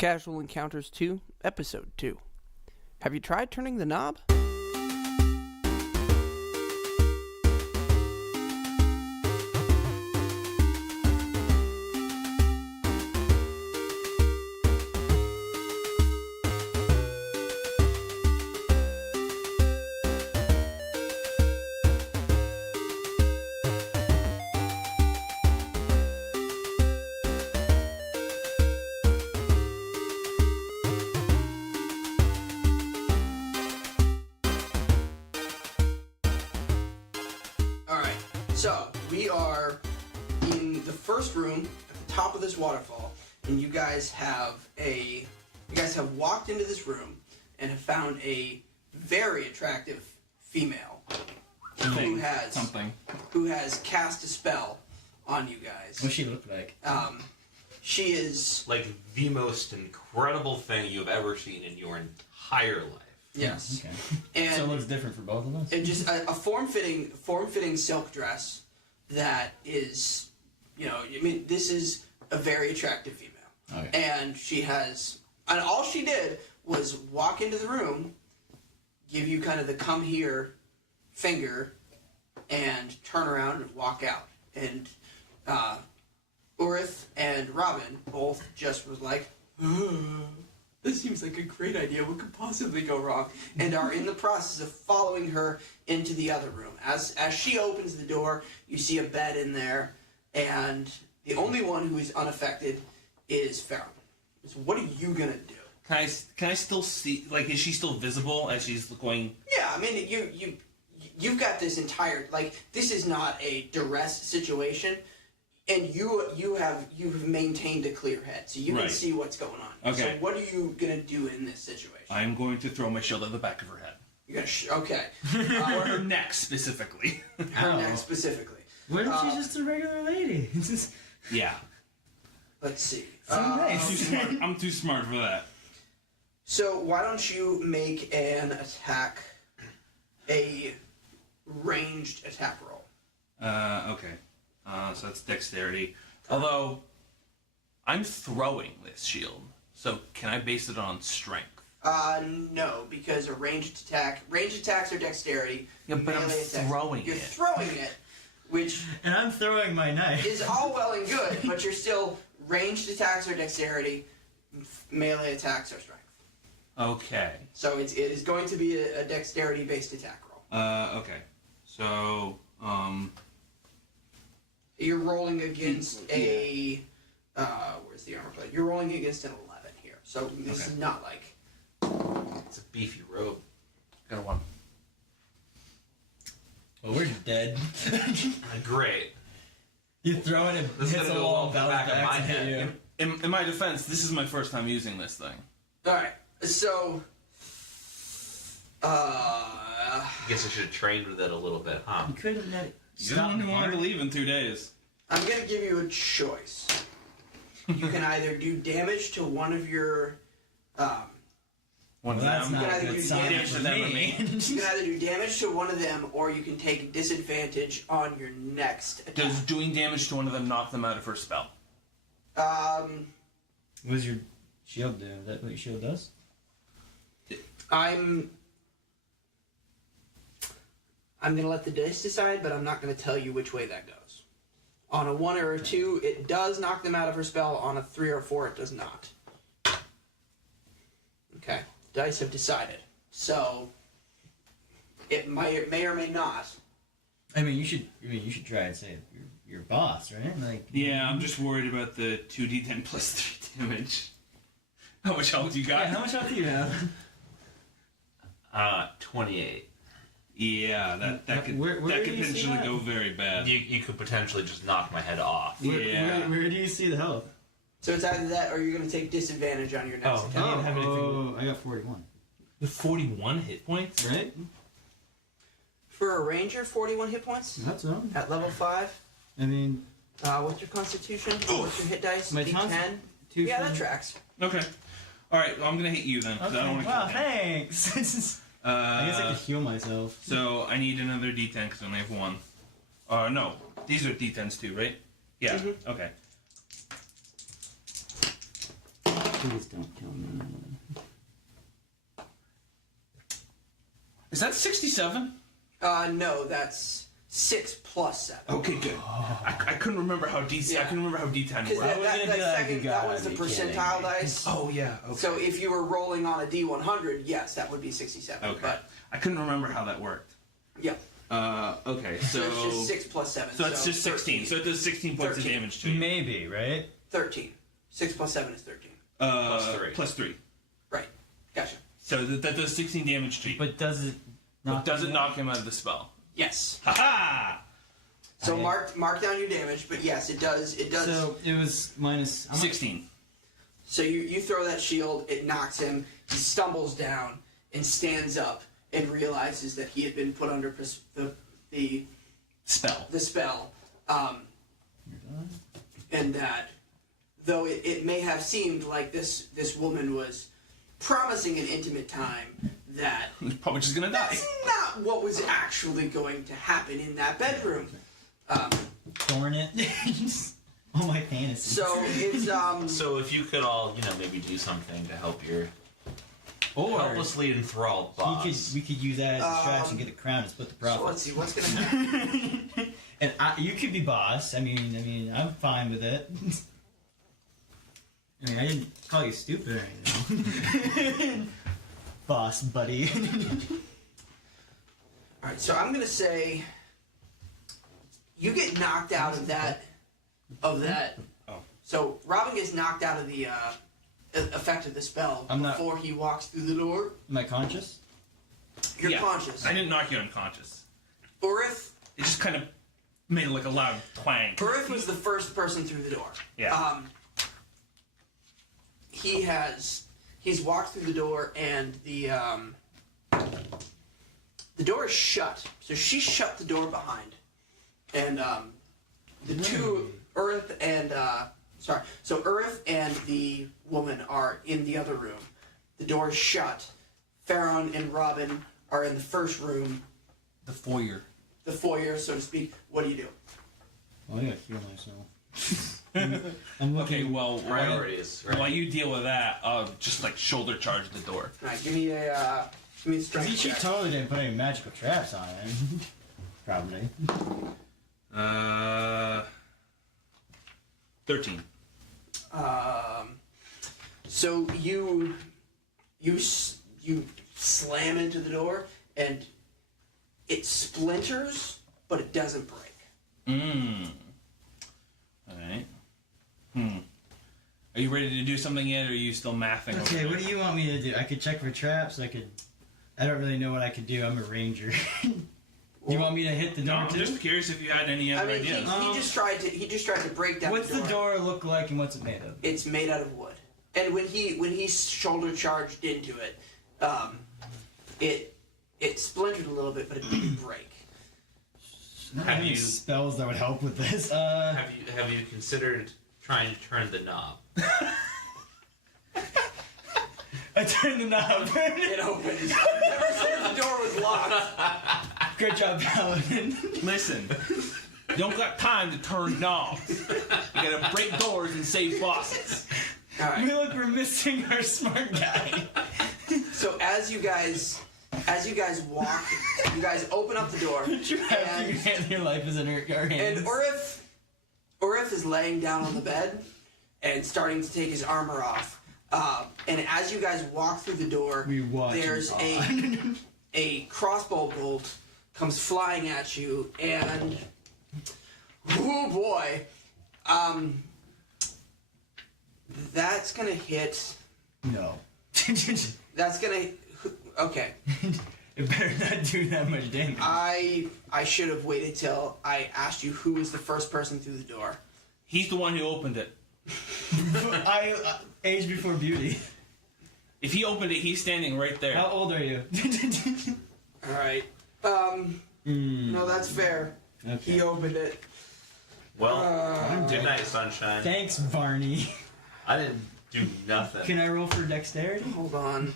Casual Encounters 2, Episode 2. Have you tried turning the knob? So, we are in the first room at the top of this waterfall, and you guys have walked into this room and have found a very attractive female who has cast a spell on you guys. What does she look like? She is like the most incredible thing you've ever seen in your entire life. Yes. Okay. And so it looks different for both of us? And just a form-fitting silk dress that is, this is a very attractive female. Okay. And all she did was walk into the room, give you kind of the come here finger, and turn around and walk out. And Urf and Robin both just was like, this seems like a great idea. What could possibly go wrong? And are in the process of following her into the other room. As she opens the door, you see a bed in there, and the only one who is unaffected is Pharon. So what are you gonna do? Can I still see? Like, is she still visible as she's going? Yeah, I mean, you've got this entire, this is not a duress situation. And you've maintained a clear head, so you can see what's going on. Okay. So what are you gonna do in this situation? I'm going to throw my shield at the back of her head. You're gonna okay. Or her neck specifically. Her neck specifically. What if she's just a regular lady? Yeah. Let's see. So nice. I'm too smart for that. So why don't you make an attack, a ranged attack roll? Okay. So that's dexterity. Although, I'm throwing this shield, so can I base it on strength? No, because ranged attacks are dexterity. Yeah, but I'm throwing You're it. throwing it, which And I'm throwing my knife. is all well and good, but you're still, ranged attacks are dexterity, melee attacks are strength. Okay. So it is going to be a dexterity-based attack roll. Okay. So, You're rolling against where's the armor plate? You're rolling against an 11 here. So this is not like... It's a beefy robe. got a 1. Well, we're dead. Great. You throw it and This is hits gonna a go wall, off the bounce back of back my to hit head. you. In my defense, this is my first time using this thing. Alright, so... I guess I should have trained with it a little bit, huh? You couldn't let it You stop don't the want to fart? leave in 2 days. I'm going to give you a choice. You can either do damage to one of your... One of That's them. not a either good do sign damage for to them or me. You can either do damage to one of them, or you can take disadvantage on your next attack. Does doing damage to one of them knock them out of her spell? What does your shield do? Is that what your shield does? I'm going to let the dice decide, but I'm not going to tell you which way that goes. On a 1 or a 2, it does knock them out of her spell. On a 3 or 4, it does not. Okay. Dice have decided. So, it may or may not. I mean, you should try and say you're boss, right? Like, Yeah, I'm just worried about the 2d10 plus 3 damage. How much health you got? yeah, how much health do you have? 28. Yeah, that could where that do could you see potentially that? go very bad. You could potentially just knock my head off. Yeah. Where do you see the health? So it's either that, or you're going to take disadvantage on your next attack. I don't have anything. I got 41. With 41 hit points? Right? For a ranger, 41 hit points That's all. at level 5. I mean, What's your constitution? What's your hit dice? My D10? Yeah, that tracks. Okay. Alright, well, I'm gonna hit you then. 'Cause I don't want to Wow, kill him. thanks. I guess I could heal myself. So I need another d10 because I only have 1. No. These are d10s too, right? Yeah. Mm-hmm. Okay. Please don't kill me. Is that 67? No, that's 6 plus 7. Okay, good. I couldn't remember how D10 Yeah. worked. Because that was the percentile dice. Oh yeah. Okay. So if you were rolling on a D100, yes, that would be 67. Okay. But I couldn't remember how that worked. yeah, Okay, so it's just 6 plus 7. So that's just 16. 13. So it does 16 points 13. of damage to you. Maybe, right? 13. 6 plus 7 is 13. Plus 3. Plus 3. Right. Gotcha. So that does 16 damage to you. But does it But does it knock him out of the spell? Yes. Ha ha! So mark down your damage, but yes, it does. It does. So it was minus 16. So you throw that shield, it knocks him, he stumbles down and stands up and realizes that he had been put under the Spell. and that though it may have seemed like this woman was promising an intimate time, that He's probably just gonna die. that's not what was actually going to happen in that bedroom. Thorn it. All my fantasies. So it's So if you could all, maybe do something to help your or helplessly enthralled boss. we could use that as a distraction, get the crown, and split the so profit. let's see what's gonna happen. And you could be boss. I mean, I'm fine with it. I mean, I didn't call you stupid or anything. Boss, buddy. All right, so I'm gonna say you get knocked out of that. Oh. So Robin gets knocked out of the effect of the spell I'm not- before he walks through the door. Am I conscious? You're Yeah. conscious. I didn't knock you unconscious. Urf It just kind of made like a loud twang. was the first person through the door. Yeah. He's walked through the door and the door is shut. So she shut the door behind, and the two Urf and Urf and the woman are in the other room. The door is shut. Pharon and Robin are in the first room, The foyer. the foyer, so to speak. What do you do? Well, I gotta heal myself. I'm Okay, looking. well, Priorities, right? while you deal with that, just like shoulder charge the door. All right, give me a strength He check. totally didn't put any magical traps on it. Probably. 13. So you slam into the door and it splinters, but it doesn't break. Alright. Are you ready to do something yet, or are you still mathing? Okay, over what do you want me to do? I could check for traps. I don't really know what I could do. I'm a ranger. Do you want me to hit the No, door I'm too? just curious if you had any I other mean, ideas. he just tried to break down What's the door. the door look like and what's it made of? It's made out of wood, and when he shoulder charged into it, it splintered a little bit, but it didn't break. Have you Spells that would help with this. have you considered trying to turn the knob? I turned the knob. It opened. Never said the door was locked. Good job, Paladin. Listen, you don't got time to turn knobs. You gotta break doors and save bosses. All right. We're missing our smart guy. So as you guys walk, you guys open up the door, Your life is in our hands. and Urf is laying down on the bed and starting to take his armor off. And as you guys walk through the door, We watch there's him a crossbow bolt comes flying at you, and oh boy, that's gonna hit. No. That's gonna. Okay. It better not do that much damage. I should have waited till I asked you who was the first person through the door. He's the one who opened it. Age before beauty. If he opened it, he's standing right there. How old are you? All right. No, that's fair. Okay. He opened it. Well, good night, sunshine. Thanks, Barney. I didn't do nothing. Can I roll for dexterity? Hold on.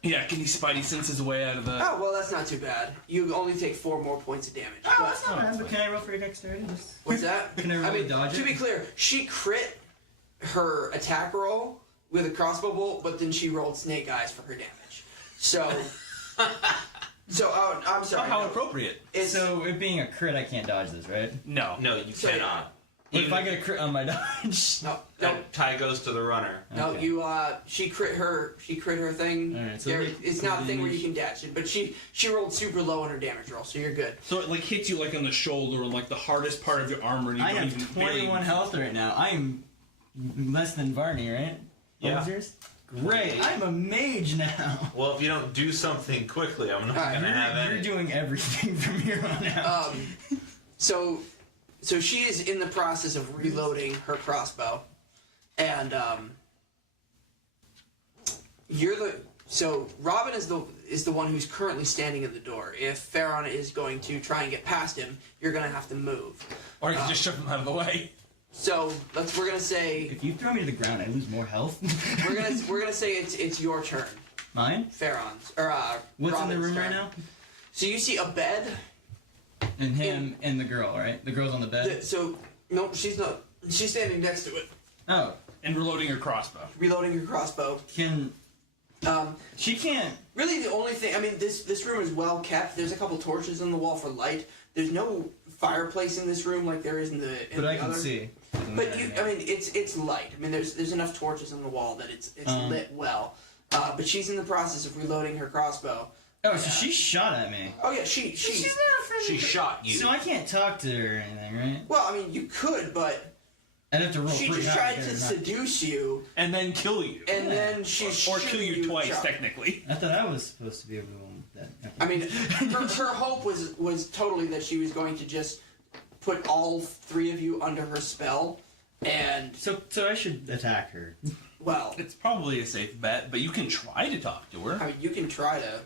Yeah, can he spidey sense his way out of the... Oh, well, that's not too bad. You only take 4 more points of damage. Oh, But- that's not bad. But can I roll for your dexterity? What's that? Can I really mean, dodge to it? be clear, she crit her attack roll with a crossbow bolt, but then she rolled snake eyes for her damage. So, I'm sorry. How appropriate. So it being a crit, I can't dodge this, right? No. No, you So, cannot. What if I get a crit on my dodge? No, That tie goes to the runner. no, Okay. you. She crit her thing. Alright, so It's not a thing where you can dash it, but she rolled super low on her damage roll, so you're good. So it like hits you like on the shoulder, on like the hardest part of your armor. And you I don't have even 21 health right now. I am less than Varney, right? Yeah. What was yours? Great. I'm a mage now. Well, if you don't do something quickly, I'm not Alright, going to have You're any. doing everything from here on out. So she is in the process of reloading her crossbow, and Robin is the one who's currently standing in the door. If Pharon is going to try and get past him, you're going to have to move. Or you can just shove him out of the way. So we're gonna say If you throw me to the ground, I lose more health. we're gonna say it's your turn, Mine? Pharon's or What's Robin's in the room turn. right now? So you see a bed. And him and the girl, right? The girl's on the bed. No, she's not. She's standing next to it, Oh, And reloading your crossbow. reloading her crossbow. can she can't? Really, the only thing, I mean, this room is well kept. There's a couple torches on the wall for light. There's no fireplace in this room like there is in the. But I the can other. see. But it's light. I mean, there's enough torches on the wall that it's lit well. But she's in the process of reloading her crossbow. Oh, so she shot at me. Oh yeah, she. She shot you. So I can't talk to her or anything, right? Well, I mean, you could, but I'd have to roll. she pretty just high tried there to or not. seduce you, And then kill you. and then she's Or kill shooting you twice, shot. technically. I thought I was supposed to be able to roll that. Okay. I mean, her hope was totally that she was going to just put all three of you under her spell, and So I should attack her. well, It's probably a safe bet, but you can try to talk to her. I mean, you can try to.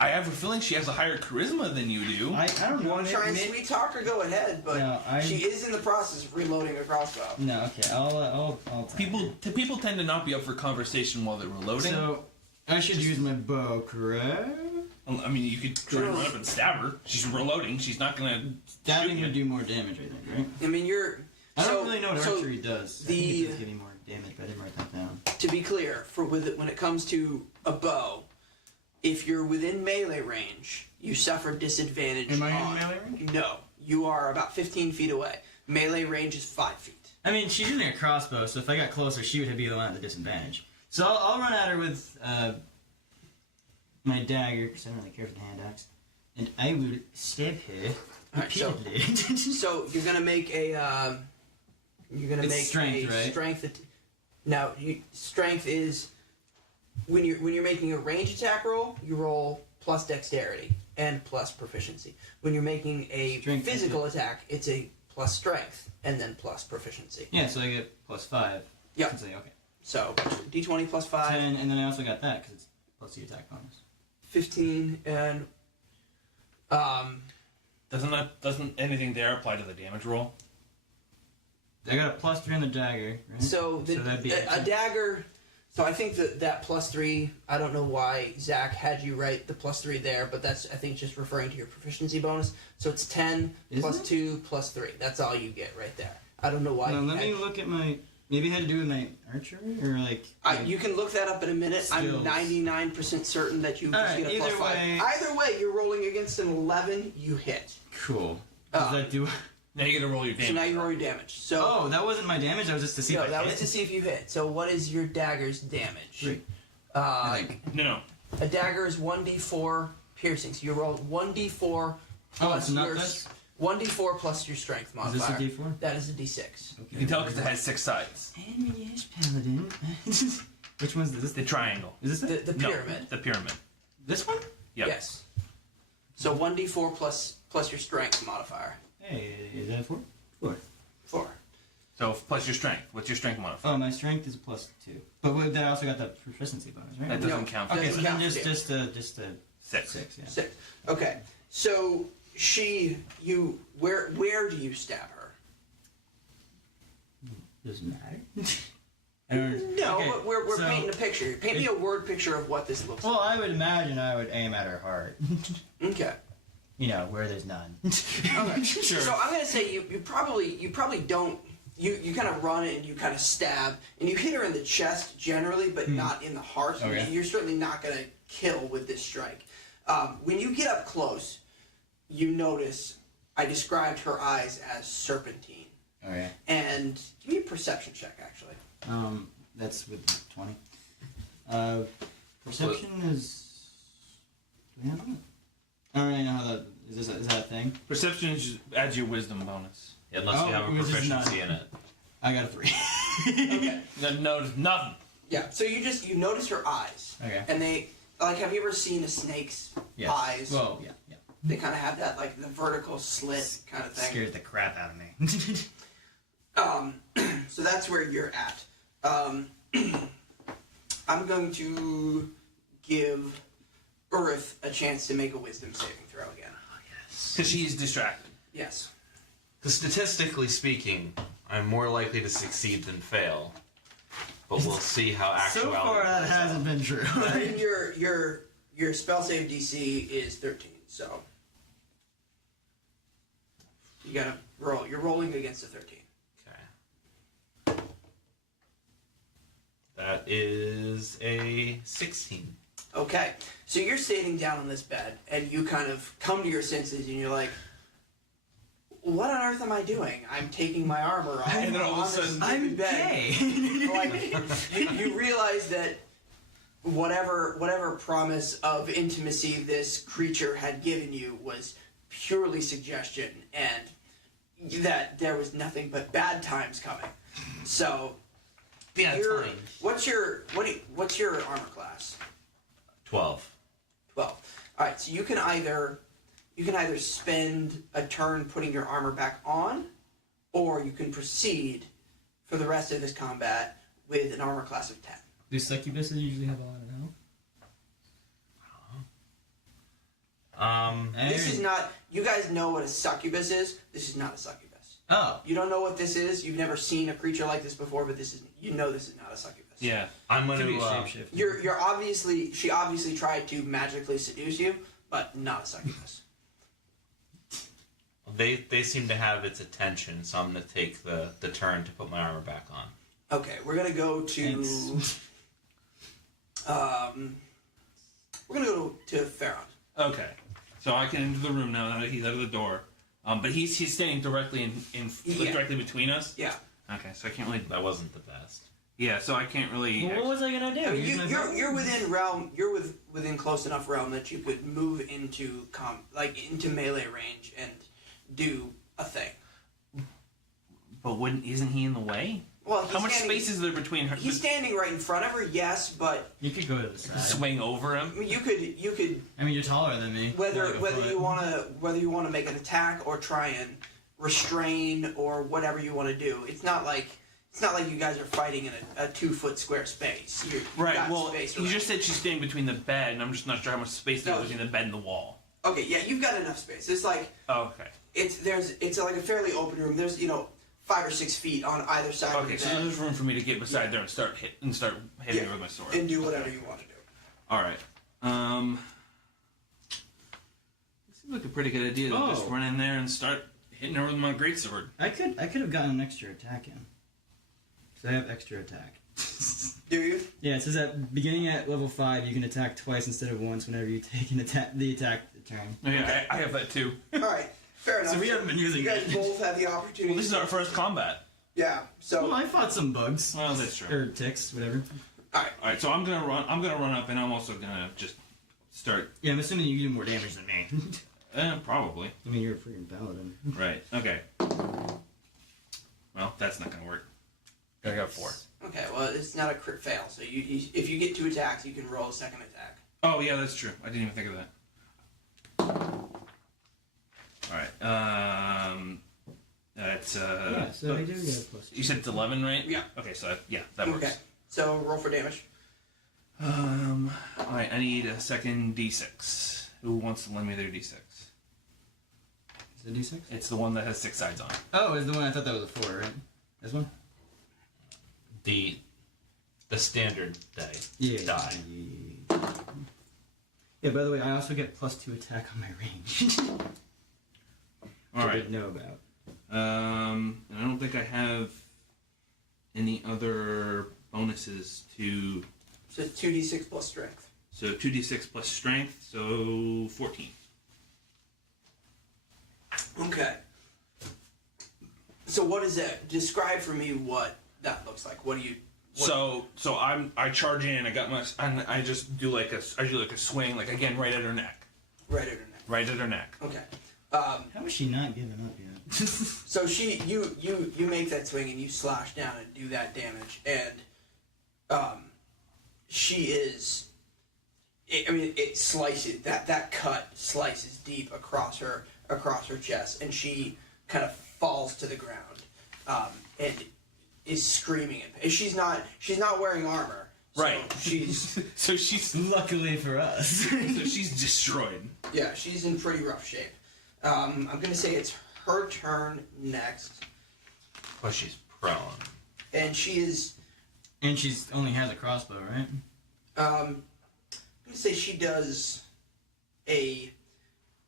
I have a feeling she has a higher charisma than you do. I don't You know. want to try and maybe- sweet talk her? Go ahead, but No, she is in the process of reloading her crossbow. No, okay. I'll attack her. People tend to not be up for conversation while they're reloading. So I should use my bow, correct? I mean, you could try to run up and stab her. She's reloading. She's not gonna shoot Stabbing you. would do more damage, I think, right? I mean, you're. I don't really know what so archery does. I the- think it does give me more damage, but I didn't write that down. to be clear, when it comes to a bow, if you're within melee range, you suffer disadvantage. Am I in on- melee range? No, you are about 15 feet away. Melee range is 5 feet. I mean, she's using a crossbow, so if I got closer, she would be the one at the disadvantage. So I'll run at her with my dagger, because I don't really care for the hand axe, and I will stab her Alright, so- repeatedly. So you're gonna make a. You're gonna It's make strength, a right? strength. Now, strength is when you're making a range attack roll, you roll plus dexterity and plus proficiency. When you're making a Strength, physical attack, it's a plus strength and then plus proficiency. Yeah, so I get +5. Yeah. Since okay. So d20 plus 5, 10, and then I also got that, because it's plus the attack bonus. 15, and Doesn't anything there apply to the damage roll? I got a +3 on the dagger, right? so that'd be a dagger. So I think that +3. I don't know why Zach had you write the +3 there, but that's I think just referring to your proficiency bonus. So it's 10 Isn't plus it? 2 plus 3. That's all you get right there. I don't know why. Now, you let had- me look at my... Maybe it had to do with my archery, or like... you can look that up in a minute. I'm Skills. 99% certain that you just Alright, get a either +5. way- Either way, you're rolling against an 11. You hit. Cool. Does that do... Now you gotta roll your damage. So now you roll your damage. So Oh, that wasn't my damage, that was just to see no, if I that hit. was to see if you hit. So what is your dagger's damage? 3. No. A dagger is 1d4 piercing. So you roll 1d4 plus it's not your this? 1d4 plus your strength Is modifier. this a D4? That is a d6. You can tell because it has 6 sides. And yes, paladin. Which one's this? The triangle. Is this it? The pyramid. No, the pyramid. This one? Yep. Yes. So 1d4 plus your strength modifier. Hey, is that a 4? 4. 4. So plus your strength. What's your strength modifier? Oh, my strength is a +2. But then I also got the proficiency bonus, right? That doesn't No, count. that Okay, doesn't so then count for you. just a 6. 6, yeah. 6. Okay. So where do you stab her? Doesn't matter. I don't No, okay, but we're so- painting a picture. Paint me a word picture of what this looks Well, I would imagine I would aim at her heart. like. Okay. You know, where there's none. Okay. Sure. So I'm gonna say you probably don't you kind of run and you kind of stab, and you hit her in the chest generally, but not in the heart. Okay. You're certainly not going to kill with this strike. When you get up close, you notice I described her eyes as serpentine. Okay. And give me a perception check, actually. That's with 20. Perception is. Do we have that? I don't really know how that is. Is that a thing? Perception just adds your wisdom bonus. Unless you have a which is proficiency not- in it. I got a 3. Okay. No, nothing. Yeah. So you notice her eyes. Okay. And they have you ever seen a snake's Yes. eyes? Well, yeah. They kind of have that the vertical slit kind of thing. Scares the crap out of me. So that's where you're at. I'm going to give Urf a chance to make a wisdom saving throw again. Because she's distracted. Yes. Because statistically speaking, I'm more likely to succeed than fail. But we'll see how actuality So far, that plays out. hasn't been true. And your spell save DC is 13, so you gotta roll. You're rolling against a 13. Okay. That is a 16. Okay, so you're sitting down on this bed, and you kind of come to your senses, and you're like, "What on earth am I doing? I'm taking my armor off." And then all of a on this sudden, stupid bed." Like you realize that whatever promise of intimacy this creature had given you was purely suggestion, and that there was nothing but bad times coming. So, Bad you're- times. what's your armor class? 12. 12. All right, so you can either spend a turn putting your armor back on, or you can proceed for the rest of this combat with an armor class of 10. Do succubuses usually have a lot of health? This is not. You guys know what a succubus is. This is not a succubus. Oh. You don't know what this is. You've never seen a creature like this before, but this is. You know this is not a succubus. Yeah. I'm going Could be to... a shapeshift. You're obviously. She obviously tried to magically seduce you, but not a succubus. They seem to have its attention, so I'm going to take the turn to put my armor back on. Okay, we're gonna go to. Thanks. We're gonna go to Pharon. Okay. So I can enter the room now that he's out of the door. But he's standing directly Yeah. directly between us. Yeah. Okay, so I can't really. That wasn't the best. Yeah, so I can't really. Well, what was I gonna do? I mean, Use my bow? you're within realm. You're within close enough realm that you could move into into melee range and do a thing. But isn't he in the way? Well, he's How much standing, space is there between her? He's standing right in front of her. Yes, but You could go to the side. swing over him. I mean, you could I mean, you're taller than me. whether Like a whether foot. you want to make an attack or try and restrain or whatever you want to do. It's not like you guys are fighting in a 2-foot square space. You've Right. got Well, space you around. just said she's standing between the bed, and I'm just not sure how much space there No. is between the bed and the wall. Okay, yeah, you've got enough space. It's like Oh, okay. it's like a fairly open room. There's 5 or 6 feet on either side Okay, of so the bed there's room for me to get beside there and start hitting Yeah. her with my sword. and do whatever you want to do. All right. Seems like a pretty good idea to just Oh. run in there and start hitting her with my greatsword. I could have gotten an extra attack in. So I have extra attack. Do you? Yeah, it says that beginning at level 5, you can attack twice instead of once whenever you take the attack turn. Oh, yeah, Okay. I have that too. All right, fair enough. So we haven't been using You guys it. both have the opportunity. Well, this is our first combat. Yeah. So Well, I fought some bugs. Well, that's true. Or ticks, whatever. all right. All right, so I'm gonna run. I'm gonna run up, and I'm also gonna just start. Yeah, I'm assuming you do more damage than me. Probably. I mean, you're a freaking paladin. Right. Okay. Well, that's not gonna work. I got 4. Okay. Well, it's not a crit fail. So you if you get 2 attacks, you can roll a second attack. Oh yeah, that's true. I didn't even think of that. All right. That's Yeah, so I do get a plus. You said it's 11, right? Yeah. Okay, so that works. Okay. So roll for damage. All right. I need a second D6. Who wants to lend me their D6? Is it D6? It's the one that has 6 sides on it. Oh, it's the one I thought that was a 4, right? This one? The standard die. Yeah, by the way, I also get plus 2 attack on my range. All I right. didn't know about. And I don't think I have any other bonuses to... So 2d6 plus strength. So 2d6 plus strength, so 14. Okay. So what is that? Describe for me what that looks like. What do you... What, So I charge in. And I just do like a swing, like again right at her neck. right at her neck. Right at her neck. Okay. How is she not giving up yet? So you make that swing and you slash down and do that damage, and she is. It slices that cut slices deep across her chest, and she kind of falls to the ground, and is screaming. She's not wearing armor, so Right. She's So she's Luckily for us. so she's destroyed. yeah, she's in pretty rough shape. I'm gonna say it's her turn next, Plus she's prone. and she is. And she's only has a crossbow, right? I'm gonna say she does a.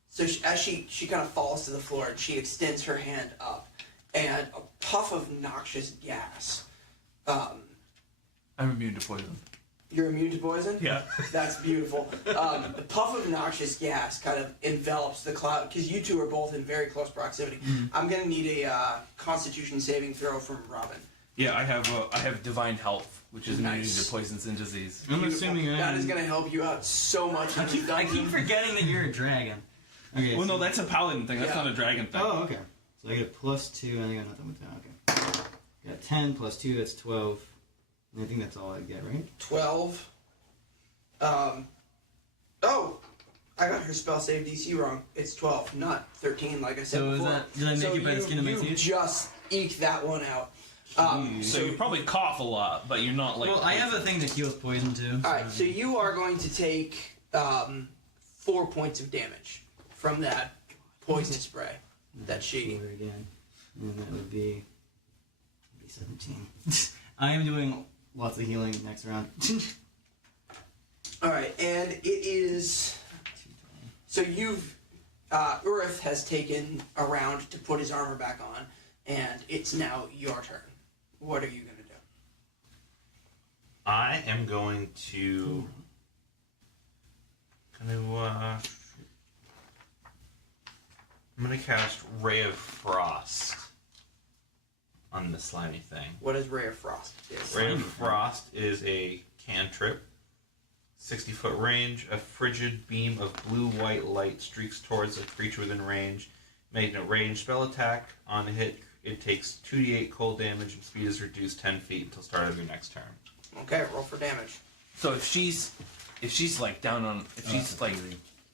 So as she kind of falls to the floor, and she extends her hand up, and a puff of noxious gas. I'm immune to poison. You're immune to poison? Yeah. That's beautiful. A puff of noxious gas kind of envelops the cloud, because you two are both in very close proximity. I'm going to need a Constitution saving throw from Robin. Yeah, I have divine health, which is immunity Nice. to poisons and disease. I'm Beautiful. assuming that is going to help you out so much. I keep forgetting that you're a dragon. Okay. Well, so- no, that's a paladin thing. That's Yeah. not a dragon thing. Oh, okay. So I get a +2, and I got nothing with that. Okay. Got 10 plus 2, that's 12. And I think that's all I get, right? 12. I got her spell save DC wrong. It's 12, not 13, like I said So is before. that- did I make it by the skin of my You teeth? just eked that one out. So you probably cough a lot, but you're not like. Well, I have a thing that heals poison, too. Alright, so you are going to take 4 points of damage from that poison spray that she... Over again. And that would be 17. I am doing lots of healing next round. Alright, and it is... So you've... Urf has taken a round to put his armor back on, and it's now your turn. What are you going to do? I am going to. I'm gonna cast Ray of Frost on the slimy thing. What is Ray of Frost? Is? Ray of Frost is a cantrip, 60-foot range. A frigid beam of blue-white light streaks towards a creature within range, making a ranged spell attack. On a hit, it takes 2d8 cold damage, and speed is reduced 10 feet until start of your next turn. Okay, roll for damage. So if she's like down on, if she's like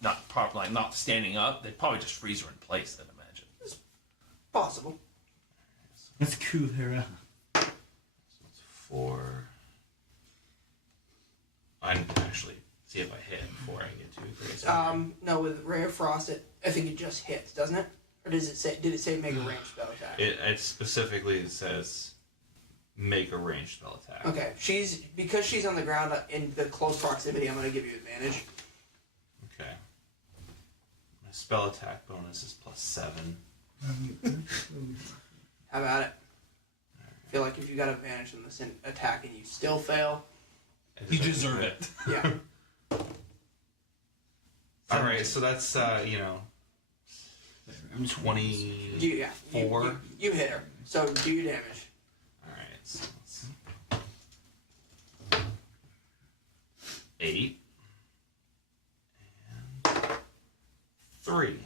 not properly, like not standing up, they'd probably just freeze her in place. I'd imagine. Possible. Let's cool her up. So it's 4. I need to actually see if I hit before I get to Grace. No, with Ray of Frost, I think it just hits, doesn't it? Or does it say? Did it say make a ranged spell attack? It specifically says make a ranged spell attack. Okay, because she's on the ground in the close proximity. I'm going to give you advantage. Okay. My spell attack bonus is +7. How about it? I feel like if you got advantage on this attack and you still fail, You deserve it. yeah. All right, so that's 20. You Four. you hit her. So do your damage. All right, so let's 8 and 3,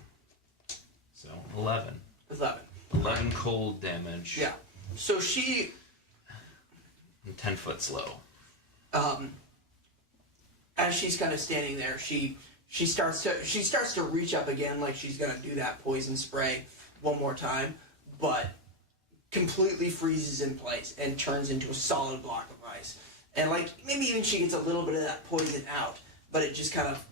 so 11. 11. 11 cold damage. Yeah. So she, And 10 foot slow. as she's kind of standing there, she starts to reach up again, like she's gonna do that poison spray one more time, but completely freezes in place and turns into a solid block of ice. And like maybe even she gets a little bit of that poison out, but it just kind of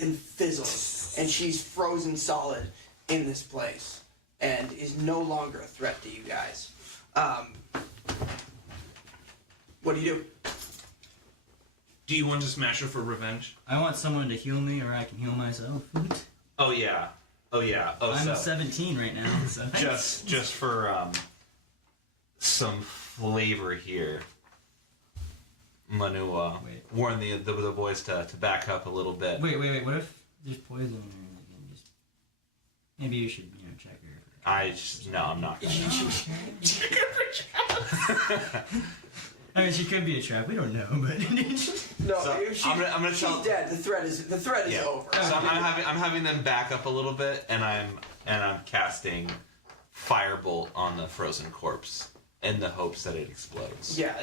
and fizzles, and she's frozen solid in this place and is no longer a threat to you guys. What do you do? Do you want to smash her for revenge? I want someone to heal me, or I can heal myself. Oh yeah. Oh yeah. Oh, I'm so 17 right now, so just for some flavor here. I'm gonna warn the boys to back up a little bit. Wait. What if there's poison in her? Like, just maybe you should check her. I'm not gonna. I mean, she could be a trap. We don't know, but No, So, if I'm gonna she's tell- dead. The threat is over. So I'm having them back up a little bit, and I'm casting Firebolt on the frozen corpse in the hopes that it explodes. Yeah,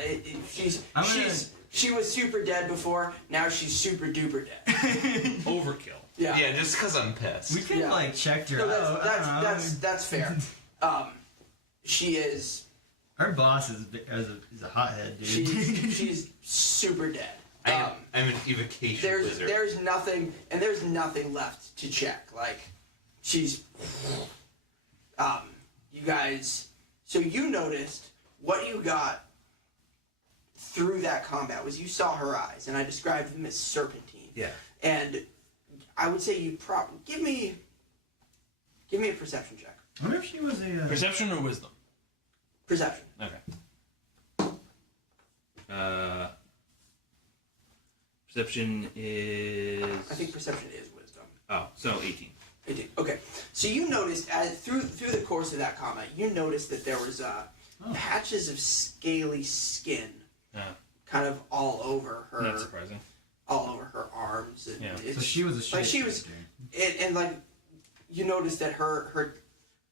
she was super dead before. Now she's super duper dead. Overkill. Yeah. Yeah, just because I'm pissed. we could Yeah. check her No, out. I don't know. that's fair. She is. Our boss is a hothead, dude. She's super dead. I'm an evocation wizard. There's nothing left to check. Like, she's. You guys. So you noticed what you got through that combat was you saw her eyes, and I described them as serpentine. Yeah. And I would say you probably give me a perception check. I wonder if she was a Perception or wisdom? Perception. Okay. Perception is. I think perception is wisdom. Oh, so 18. 18. Okay. So you noticed through the course of that combat, you noticed that there was patches of scaly skin, kind of all over her. Not surprising. All over her arms. And Yeah. So she was a like she was, and like you noticed that her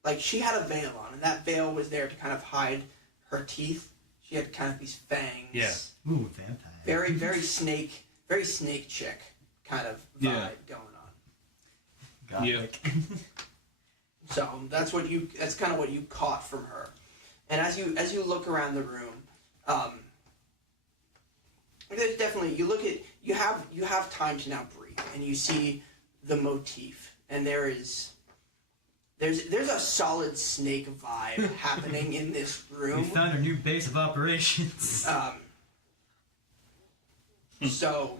like she had a veil on, and that veil was there to kind of hide her teeth. She had kind of these fangs. Yeah. Ooh, vampire. Very snake chick kind of vibe going on. Gothic. So that's kind of what you caught from her. And as you look around the room, there's definitely you have time to now breathe, and you see the motif, and there's a solid snake vibe happening in this room. We found our new base of operations. So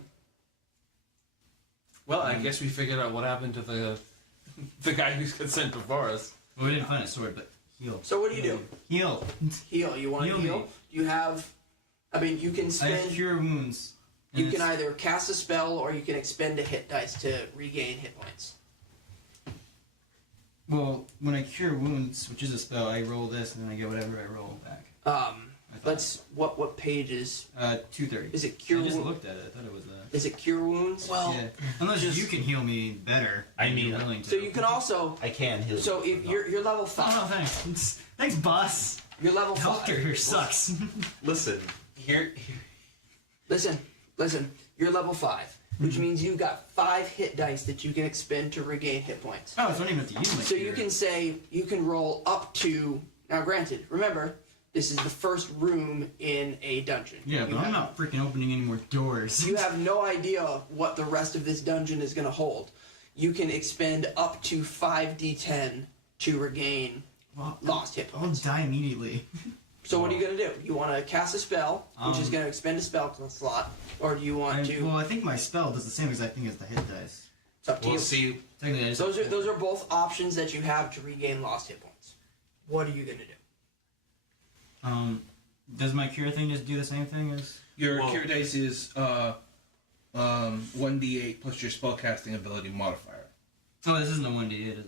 Well, I guess we figured out what happened to the guy who's got sent before us. Well, we didn't find a sword, but heal. so what do you do? Heal. Heal. You want to Heal heal? me. You have. I mean, you can I have spend. cure wounds. You And can it's- either cast a spell or you can expend a hit dice to regain hit points. Well, when I cure wounds, which is a spell, I roll this and then I get whatever I roll back. Let's. What page is? 230. Is it cure? I just wo- looked at it. I thought it was Is it cure wounds? yeah. Unless you can heal me better. I and mean, you're willing to. So you can also. I can heal. So if you're level 5. Oh, no, thanks. Thanks, boss. You're level 5. Healthcare here sucks. Listen, here. Listen. You're level 5, which means you got 5 hit dice that you can expend to regain hit points. Oh, so I don't even have to use my So cure. you can say you can roll up to. Now, granted, remember this is the first room in a dungeon. Yeah, You but I'm have- not freaking opening any more doors. You have no idea what the rest of this dungeon is going to hold. You can expend up to 5d10 to regain Well, lost hit I'll points. die immediately. So what are you going to do? You want to cast a spell, which is Um, going to expend a spell slot, or do you want to? Well, I think my spell does the same exact thing as the hit dice. It's up to We'll you. see. Technically, I just Those are both options that you have to regain lost hit points. What are you going to do? Does my cure thing just do the same thing as? Your Well- cure dice is 1d8 plus your spellcasting ability modifier. Oh, this isn't a 1d8, is it?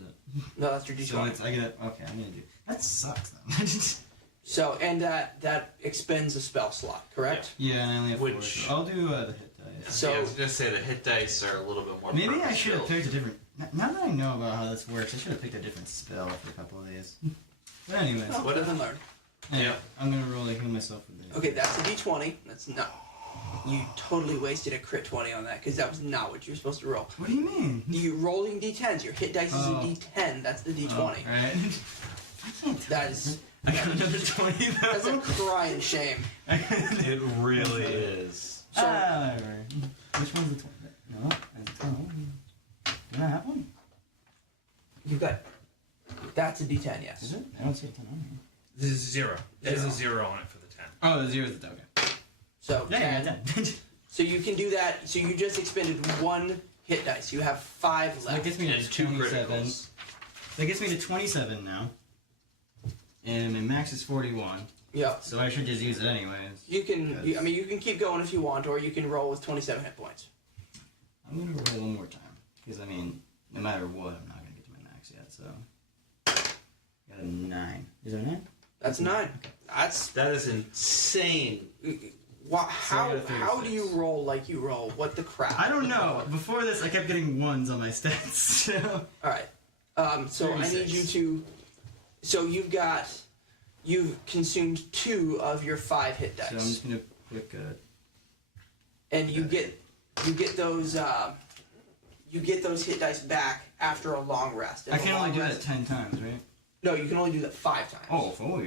No, that's your d20. So it's I get okay. I'm gonna do. That sucks though. So and that expends a spell slot, correct? Yeah, and I only have 4, Which- so I'll do the hit dice. So I was gonna say the hit dice are a little bit more. Maybe I should have purpose-built. picked a different. Now that I know about how this works, I should have picked a different spell for a couple of these. But anyways, what live and learn. yeah, I'm gonna roll to heal myself with this. Okay, that's a d20. That's not. You totally wasted a crit 20 on that because that was not what you were supposed to roll. What do you mean? You rolling d10s. Your hit dice is a Oh. d10. That's the d20. Oh, right. I can't tell. That is. I got another 20 though. That's a crying shame. It really is. So whatever. Which one's the 20? No, that's a 20. Do I have one? you got. That's a d10. Yes. Is it? I don't see a 10 on here. This is 0. There's a Zero. 0 on it for the 10. Oh, the 0 is the okay. So Yeah, 10. 10. So you can do that. So you just expended 1 hit dice. You have 5 So that left. gets me And to 2 27. criticals. That gets me to 27 now. And my max is 41. Yeah. So I should just use it anyways. You can. You can keep going if you want, or you can roll with 27 hit points. I'm gonna roll one more time because no matter what, I'm not gonna get to my max yet. So got a 9. Is that a 9? That's 9. That is insane. How do you roll like you roll? What the crap? I don't know. Before this, I kept getting 1s on my stats. So. All right. So 36. I need you to. So you've consumed 2 of your 5 hit dice. So I'm just gonna click. And you get those hit dice back after a long rest. And I can only do that 10 times, right? No, you can only do that 5 times. Oh, 4.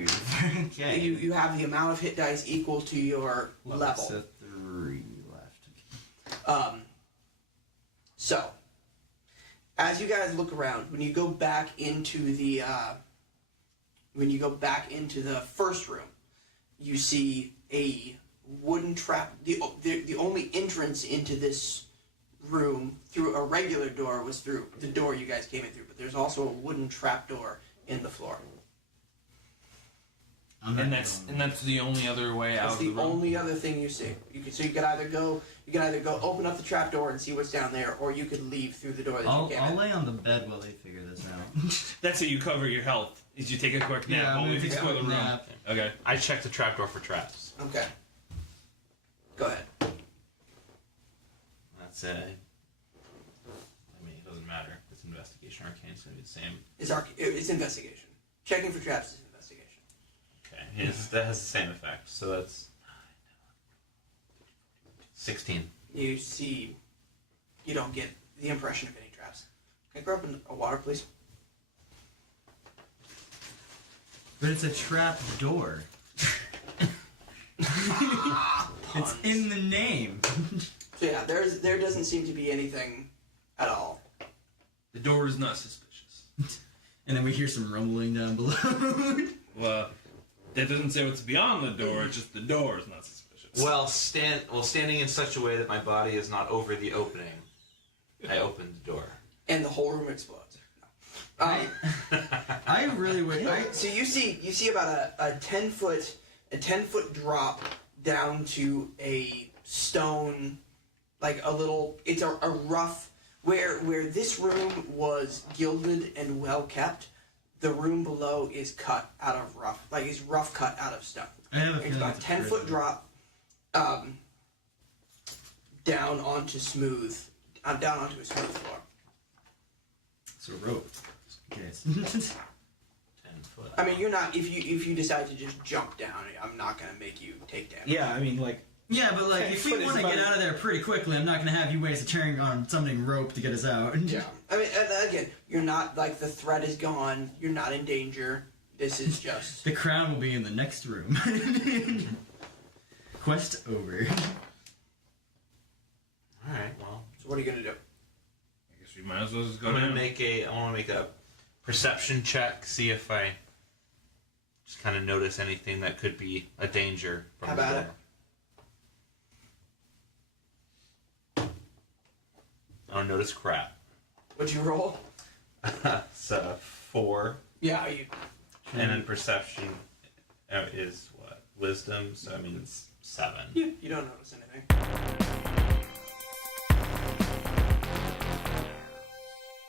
Okay. You have the amount of hit dice equal to your level. So 3 left. So, as you guys look around, when you go back into the first room, you see a wooden trap. The only entrance into this room through a regular door was through the door you guys came in through, but there's also a wooden trap door in the floor. And that's the only other way out That's of the the room? only other thing you see. You could either go open up the trap door and see what's down there, or you could leave through the door that you came in. I'll lay on the bed while they figure this out. That's how you cover your health. Is you take a quick nap Yeah, I'm while we gonna take a explore the quick room. nap. Okay. I checked the trapdoor for traps. Okay. Go ahead. That's it. I mean, it doesn't matter. It's investigation. Arcane is going to be the same. It's investigation. Checking for traps is investigation. Okay, that has the same effect. So that's 16. You see, you don't get the impression of any traps. Can I grab a water, please? But it's a trap door. It's in the name. So yeah, there doesn't seem to be anything at all. The door is not suspicious. And then we hear some rumbling down below. Well, that doesn't say what's beyond the door. It's just the door is not suspicious. Well, standing in such a way that my body is not over the opening, I opened the door. And the whole room explodes. I really would. So you see about a 10-foot drop down to a stone, like a little. It's a rough where this room was gilded and well kept. The room below is cut out of rough, like it's rough cut out of stone. I have a It's feeling about it's 10-foot drop down onto a smooth floor. It's a rope. Yes. 10 foot. I mean, you're not. If you decide to just jump down, I'm not gonna make you take damage. Yeah, I mean, like, Yeah, but like, if we Foot is want to get about- out of there pretty quickly, I'm not gonna have you waste a turn on something rope to get us out. Yeah. I mean, and again, you're not like the threat is gone. You're not in danger. This is just. The crown will be in the next room. Quest over. All right. Well, So what are you gonna do? I guess we might as well just go I want down. to make a perception check. See if I just kind of notice anything that could be a danger. From How the about door. it? I don't notice crap. What'd you roll? So 4, Yeah, you. and then perception is what? Wisdom. So I mean it's 7. You don't notice anything.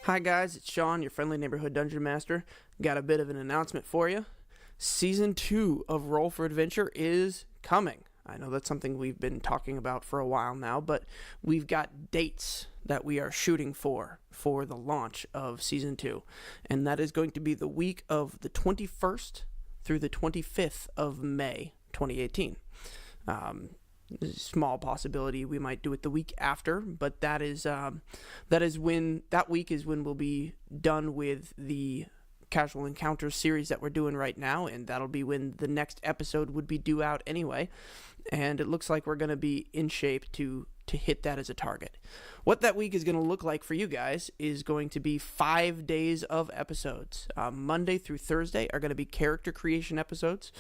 Hi guys, it's Sean, your friendly neighborhood dungeon master. Got a bit of an announcement for you. Season 2 of Roll for Adventure is coming. I know that's something we've been talking about for a while now, but we've got dates that we are shooting for the launch of Season 2. And that is going to be the week of the 21st through the 25th of May 2018. Small possibility we might do it the week after, but that week is when we'll be done with the Casual Encounters series that we're doing right now, and that'll be when the next episode would be due out anyway. And it looks like we're going to be in shape to hit that as a target. What that week is going to look like for you guys is going to be 5 days of episodes. Monday through Thursday are going to be character creation episodes.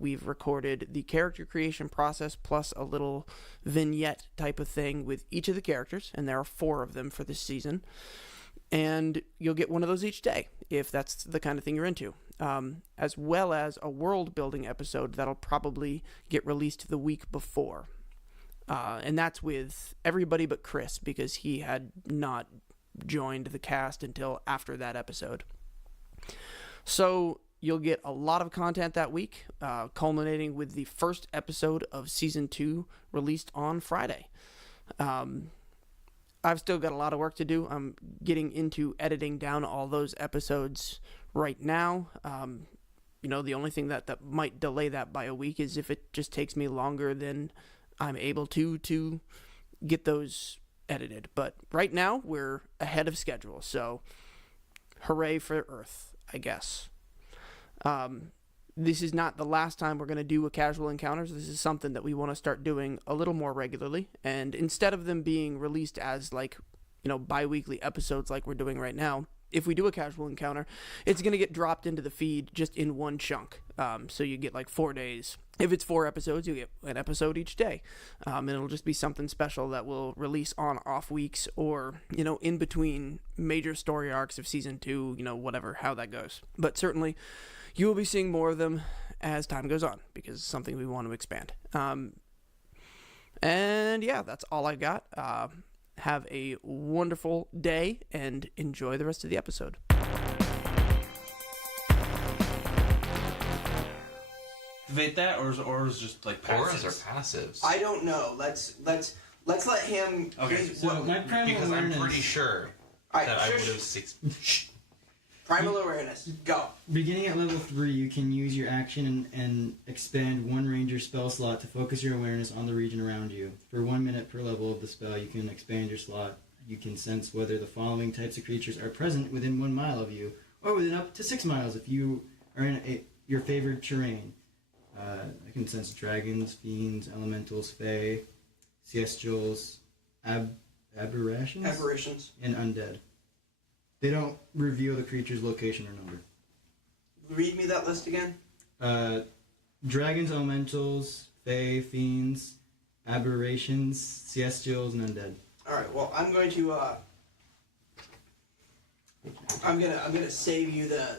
We've recorded the character creation process plus a little vignette type of thing with each of the characters, and there are 4 of them for this season. And you'll get one of those each day, if that's the kind of thing you're into. As well as a world-building episode that'll probably get released the week before. And that's with everybody but Chris, because he had not joined the cast until after that episode. So you'll get a lot of content that week, culminating with the first episode of Season 2 released on Friday. I've still got a lot of work to do. I'm getting into editing down all those episodes right now. The only thing that might delay that by a week is if it just takes me longer than I'm able to get those edited. But right now, we're ahead of schedule, so hooray for Earth, I guess. This is not the last time we're going to do a casual encounters. This is something that we want to start doing a little more regularly. And instead of them being released as bi-weekly episodes like we're doing right now, if we do a casual encounter, it's going to get dropped into the feed just in one chunk. So you get 4 days. If it's 4 episodes, you get an episode each day. And it'll just be something special that will release on off weeks or, in between major story arcs of season 2, whatever, how that goes. But certainly you will be seeing more of them as time goes on because it's something we want to expand. And yeah, that's all I got. Have a wonderful day and enjoy the rest of the episode. Activate that, or is just passives? Auras are passives. I don't know. Let's let him. Okay. So my primal Because awareness, I'm pretty sure Alright, that I would shush. have Primal awareness. Go. beginning at level 3, you can use your action and expand one ranger spell slot to focus your awareness on the region around you. For 1 minute per level of the spell, you can expand your slot. You can sense whether the following types of creatures are present within 1 mile of you, or within up to 6 miles if you are in your favored terrain. I can sense dragons, fiends, elementals, fae, celestials, aberrations, and undead. They don't reveal the creature's location or number. Read me that list again. Dragons, elementals, fae, fiends, aberrations, celestials, and undead. All right. Well, I'm going to. I'm gonna save you the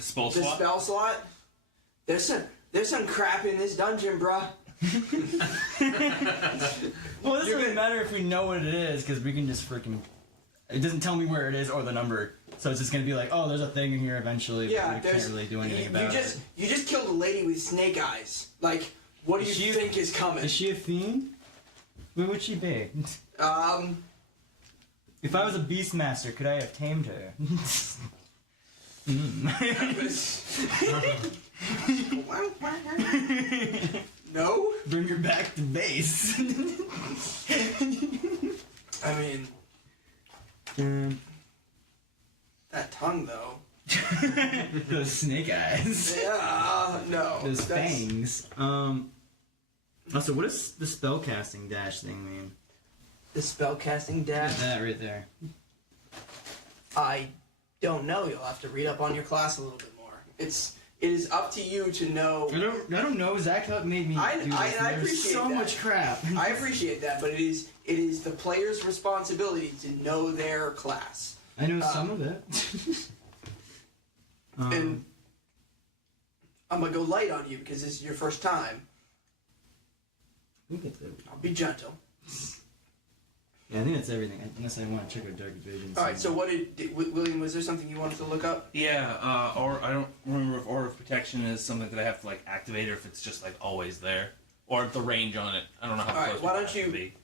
spell the slot. spell slot. There's some crap in this dungeon, bruh. Well, this doesn't matter if we know what it is, because we can just freaking... It doesn't tell me where it is or the number, so it's just going to be like, oh, there's a thing in here eventually, Yeah, but we can't really do anything you about just it. you just killed a lady with snake eyes. What do you think is coming? Is she a fiend? What would she be? If I was a Beastmaster, could I have tamed her? No. Bring her back to base. I mean, that tongue though. Those snake eyes. Yeah. No. Those fangs. Also, what does the spellcasting dash thing mean? The spellcasting dash. That right there. I don't know. You'll have to read up on your class a little bit more. It is up to you to know. I don't know exactly what made me do this. I There's appreciate so that. much crap. I appreciate that, but it is the player's responsibility to know their class. I know some of it. And I'm gonna go light on you because this is your first time. I'll be gentle. Yeah, I think that's everything. Unless I want to check out Dark Vision. All right. So what did William? Was there something you wanted to look up? Yeah, or I don't remember if Aura of Protection is something that I have to activate, or if it's just always there, or the range on it. I don't know how All right, close why we don't have to you- be.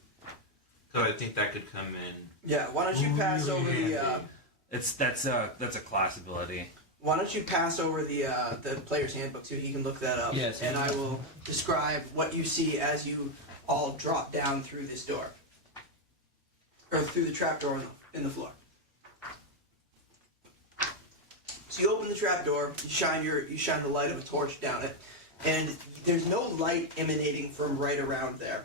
So I think that could come in. Yeah. Why don't you pass over the? That's a class ability. Why don't you pass over the player's handbook so he can look that up? Yes. And I will describe what you see as you all drop down through this door, or through the trapdoor in the floor. So you open the trapdoor, you shine the light of a torch down it, and there's no light emanating from right around there.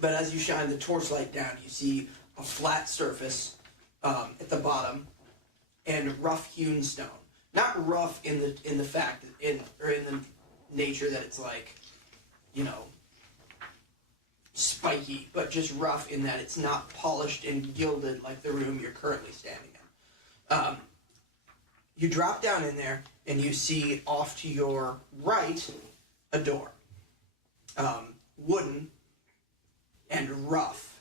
But as you shine the torchlight down, you see a flat surface at the bottom and rough-hewn stone. Not rough in the fact that in the nature that it's spiky, but just rough in that it's not polished and gilded like the room you're currently standing in. You drop down in there, and you see off to your right a door. Wooden and rough.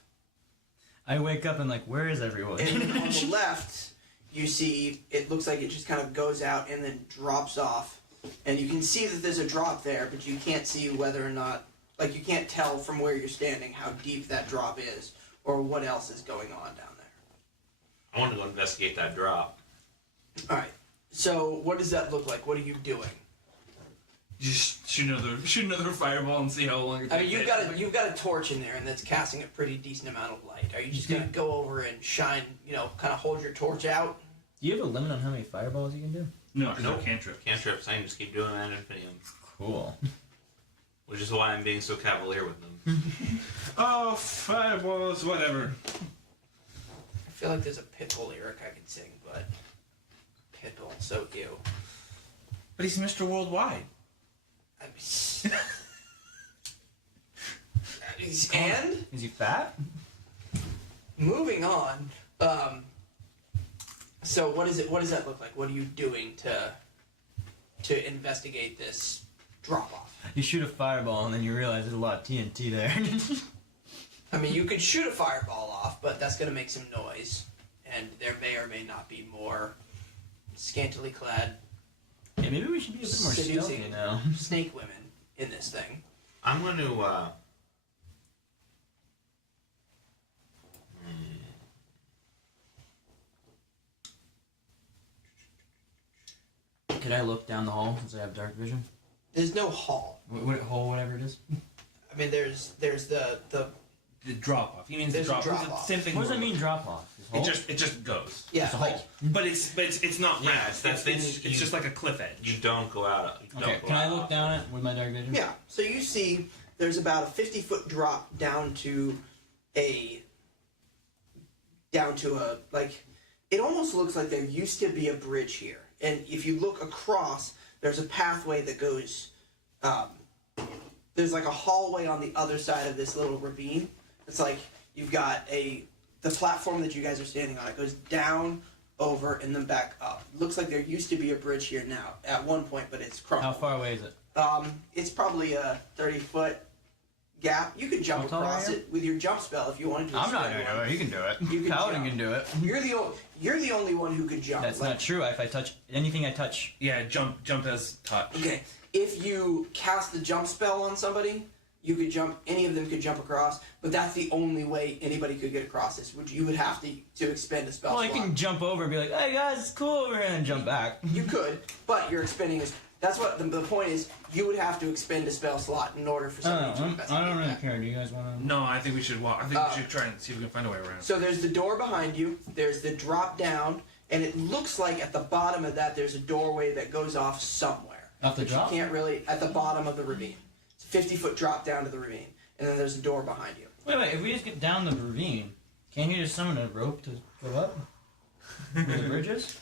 I wake up and like, where is everyone? And on the left, you see it looks like it just kind of goes out and then drops off. And you can see that there's a drop there, but you can't see whether or not, like you can't tell from where you're standing how deep that drop is or what else is going on down there. I want to go investigate that drop. All right. So what does that look like? What are you doing? Just shoot another fireball and see how long it takes. I mean, you've got a torch in there, and that's casting a pretty decent amount of light. Are you just gonna go over and shine? Kind of hold your torch out? Do you have a limit on how many fireballs you can do? No, because they're cantrips. Cantrips, I can just keep doing that in infinitum. Cool. Which is why I'm being so cavalier with them. Oh, fireballs, whatever. I feel like there's a Pitbull lyric I could sing, but Pitbull, so ew. But he's Mr. Worldwide. I mean, and Is he fat? moving on. So what is it? What does that look like? What are you doing to investigate this drop off? You shoot a fireball and then you realize there's a lot of TNT there. I mean, you could shoot a fireball off, but that's going to make some noise, and there may or may not be more scantily clad Yeah, maybe we should be a bit more stealthy seducing now. snake women in this thing. I'm going to, Could I look down the hall since I have dark vision? There's no hall. What hole, whatever it is? I mean, there's the The drop off. He means There's the a drop off. drop-off. Same thing. What does that with- mean, drop off? It just goes. yeah, It's a like hole. But it's not Yeah, round. it's that thing It's you- just like a cliff edge. you don't go out. You Okay, don't go can I out. look down it with my dark vision? yeah. So you see, there's about a 50-foot drop down to a like. It almost looks like there used to be a bridge here, and if you look across, there's a pathway that goes. There's like a hallway on the other side of this little ravine. It's like you've got the platform that you guys are standing on. It goes down, over, and then back up. Looks like there used to be a bridge here now at one point, but it's crumbled. How far away is it? It's probably a 30-foot gap. You could jump How tall across are you? it with your jump spell if you wanted to. I'm not spend gonna one. do it. You can do it. You can Paladin jump. can do it. You're the only one who could jump. That's Like, not true. If I touch anything I touch, Yeah, jump as touch. Okay, if you cast the jump spell on somebody, you could jump. Any of them could jump across, but that's the only way anybody could get across this. You would have to expend a spell well, I slot. can jump over and be like, "Hey guys, it's cool over here," and jump back. You could, but you're expending a. That's what the point is. You would have to expend a spell slot in order for somebody to investigate I don't really that. care. Do you guys want to? No, I think we should walk. I think we should try and see if we can find a way around. So there's the door behind you. There's the drop down, and it looks like at the bottom of that there's a doorway that goes off somewhere. Off the But drop? You can't really at the bottom of the ravine. It's a 50-foot drop down to the ravine, and then there's a door behind you. Wait. If we just get down the ravine, can't you just summon a rope to go up? Where the bridge is?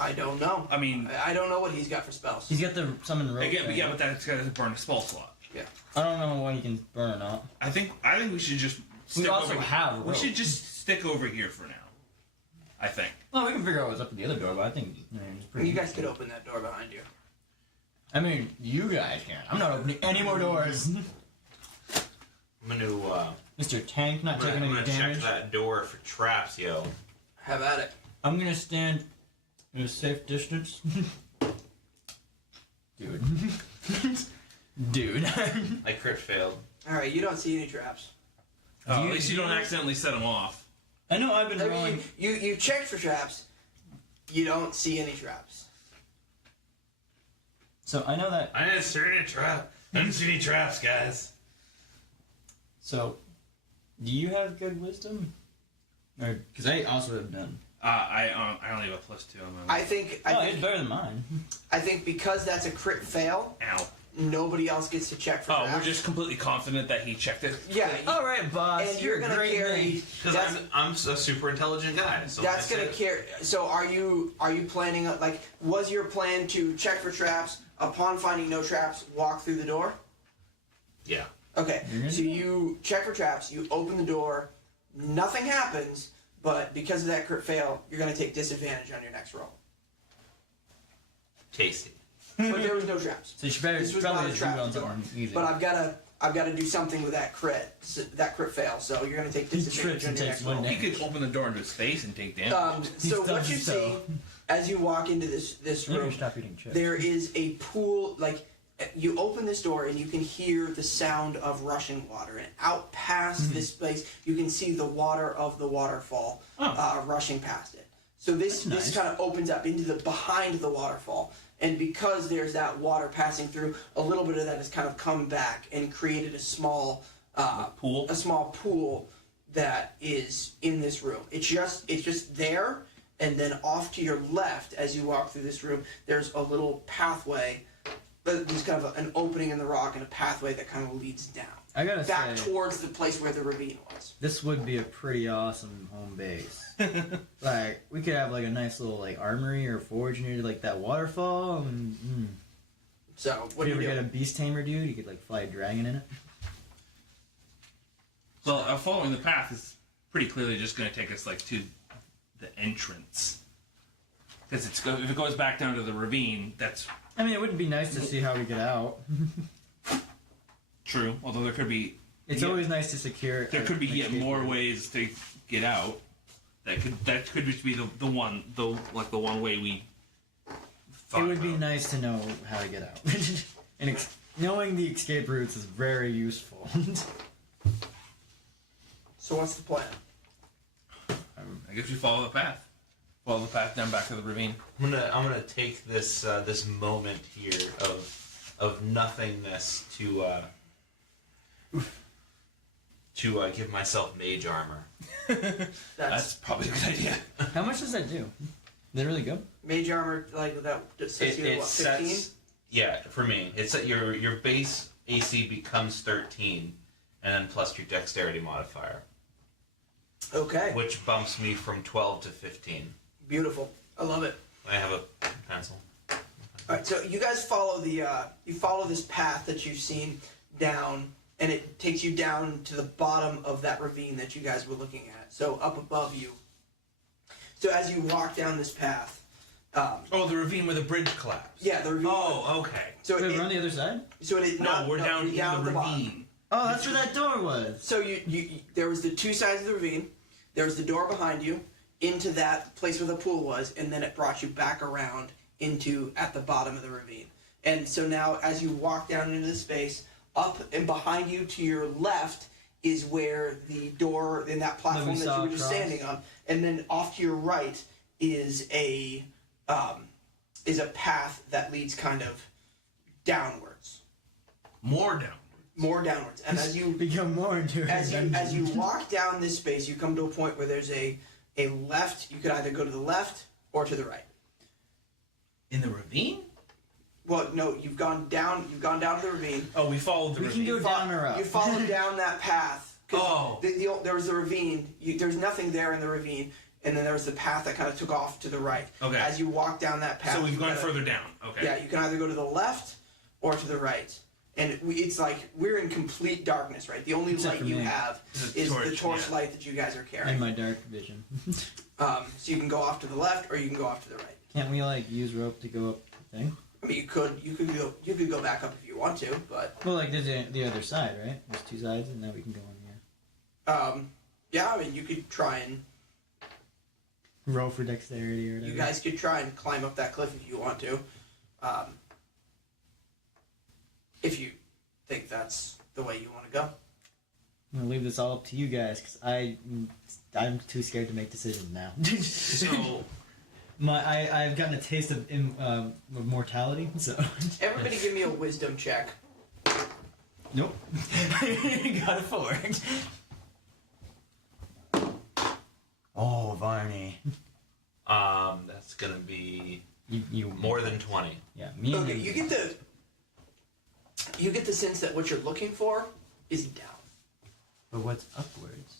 I don't know. I mean, I don't know what he's got for spells. He's got the summon rope. again, thing. yeah, but that's got to burn a spell slot. I don't know what he can burn or not. I think we should just. We stick also over have a We rope. should just stick over here for now. I think. Well, we can figure out what's up at the other door, but I think it's pretty. You guys could open that door behind you. I mean, you guys can. I'm not opening any more doors. I'm gonna, Mr. Tank, not I'm taking any gonna check damage. that door for traps, yo. Have at it. I'm gonna stand at a safe distance. Dude. Dude. I crit failed. All right, you don't see any traps. At least you don't accidentally set them off. I know I've been I rolling. mean, you checked for traps. You don't see any traps. So I know that. I didn't see any trap. I didn't see any traps, guys. So, do you have good wisdom? Or because I also have none. I only have a +2 on my. I think It's better than mine. I think because that's a crit fail, Ow. nobody else gets to check for Oh, traps. we're just completely confident that he checked it. Yeah. All right, boss. And you're gonna great carry. man. Because I'm a super intelligent guy. So That's I gonna said- carry. So are you planning like? Was your plan to check for traps upon finding no traps, walk through the door? Yeah. Okay. Okay, so you check for traps, you open the door, nothing happens, but because of that crit fail, you're going to take disadvantage on your next roll. Tasty. But there was no traps. So you should better This was probably not a just trap, do it on Zorn. Easy. But I've got to do something with that crit fail, so you're going to take disadvantage trips on and your takes next one roll. damage. He could open the door into his face and take damage. So what stubbed you his see toe. as you walk into this Maybe room, stop eating chips. there is a pool. Like you open this door and you can hear the sound of rushing water, and out past this place you can see the water of the waterfall rushing past it. So this nice. kind of opens up into the behind the waterfall, and because there's that water passing through, a little bit of that has kind of come back and created a small pool? A small pool that is in this room. It's just there, and then off to your left as you walk through this room, there's a little pathway. There's kind of an opening in the rock and a pathway that kind of leads down. I gotta Back say, towards the place where the ravine was. this would be a pretty awesome home base. Like, we could have like a nice little like armory or forge near like that waterfall. And, So, what if do you you ever do? get a beast tamer dude, you could like fly a dragon in it. Well, following the path is pretty clearly just going to take us like to the entrance. Because if it goes back down to the ravine, that's I mean, it would be nice to see how we get out. true. Although there could be It's always nice to secure. there could be an yet escape more route. ways to get out. That could just be the one way we. It would be nice to know how to get out. And knowing the escape routes is very useful. So, what's the plan? I guess we follow the path. Follow the path down back to the ravine. I'm gonna take this this moment here of nothingness to give myself mage armor. That's probably a good idea. How much does that do? Is it really good? Mage armor, like that, says you what, 15? Sets, yeah, for me, it's that your base AC becomes 13, and then plus your dexterity modifier, Okay, which bumps me from 12 to 15. beautiful. I love it. I have a pencil. All right, so you guys follow you follow this path that you've seen down, and it takes you down to the bottom of that ravine that you guys were looking at. So up above you. So as you walk down this path, Oh, the ravine where the bridge collapsed. yeah, the ravine. Oh, okay. So Wait, we're on the other side? so it No, we're down in at the bottom. ravine. Oh, that's where that door was. So you there was the two sides of the ravine. There was the door behind you into that place where the pool was, and then it brought you back around into at the bottom of the ravine. And so now, as you walk down into the space, up and behind you to your left is where the door in that platform that you saw were just across. standing on, and then off to your right is a path that leads kind of downwards, More down. more downwards. And as you Become more into as you walk down this space, you come to a point where there's a left. You could either go to the left or to the right. In the ravine? Well, no, you've gone down. You've gone down to the ravine. Oh, we followed the We ravine. can go down or up. You followed down that path. 'Cause Oh. there was the ravine. There's nothing there in the ravine, and then there was the path that kind of took off to the right. Okay. As you walk down that path, So we've you gone gotta- further down. Okay. Yeah, you can either go to the left or to the right. And it's like we're in complete darkness, right? The only Except light for you me. have The is the torch, torch yeah. light that you guys are And carrying. my dark vision. So you can go off to the left or you can go off to the right. Can't we like use rope to go up the thing? I mean, you could go back up if you want to, but Well, like there's the other side, right? There's two sides, and now we can go on here. yeah, I mean, you could try and Roll for dexterity or whatever. you guys could try and climb up that cliff if you want to, if you think that's the way you want to go. I'm gonna leave this all up to you guys because I'm too scared to make decisions now. So I've gotten a taste of mortality, so Everybody, give me a wisdom check. nope. Got a 4. Oh, Varney. That's gonna be You more than 20. Yeah, me and Okay, you get the sense that what you're looking for is down. But what's upwards?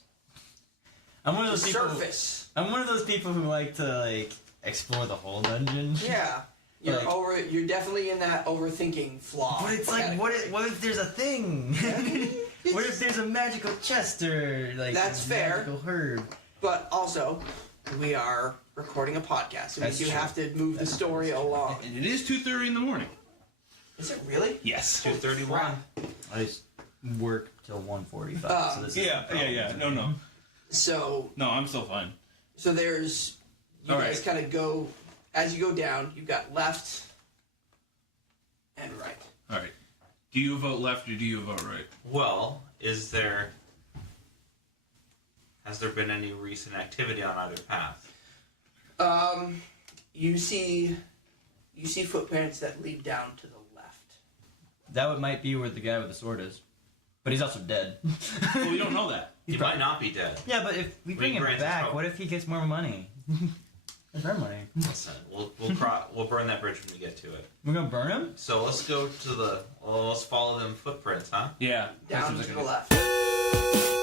I'm one of The those people. surface. I'm one of those people who like to like explore the whole dungeon. Yeah. You're definitely in that overthinking flaw. But it's like, what if there's a thing? What if there's a magical chest or like That's a fair. magical herb? But also, we are recording a podcast, so That's we do true. have to move the story along. And it is 2:30 in the morning. Is it really? Yes. 2:31. I just work till 1:45. Um, So this is Yeah. No. So No, I'm still fine. there's you All guys right. kind of go as you go down. You've got left and right. All right. Do you vote left or do you vote right? Well, has there been any recent activity on either path? You see footprints that lead down to the left. That might be where the guy with the sword is, but he's also dead. Well, we don't know that. He might not be dead. Yeah, but if we bring him Grant's back, hope. what if he gets more money? That's our money. Listen, we'll burn that bridge when we get to it. We're gonna burn him? So let's go to let's follow them footprints, huh? Yeah. Down That to seems the like a- left.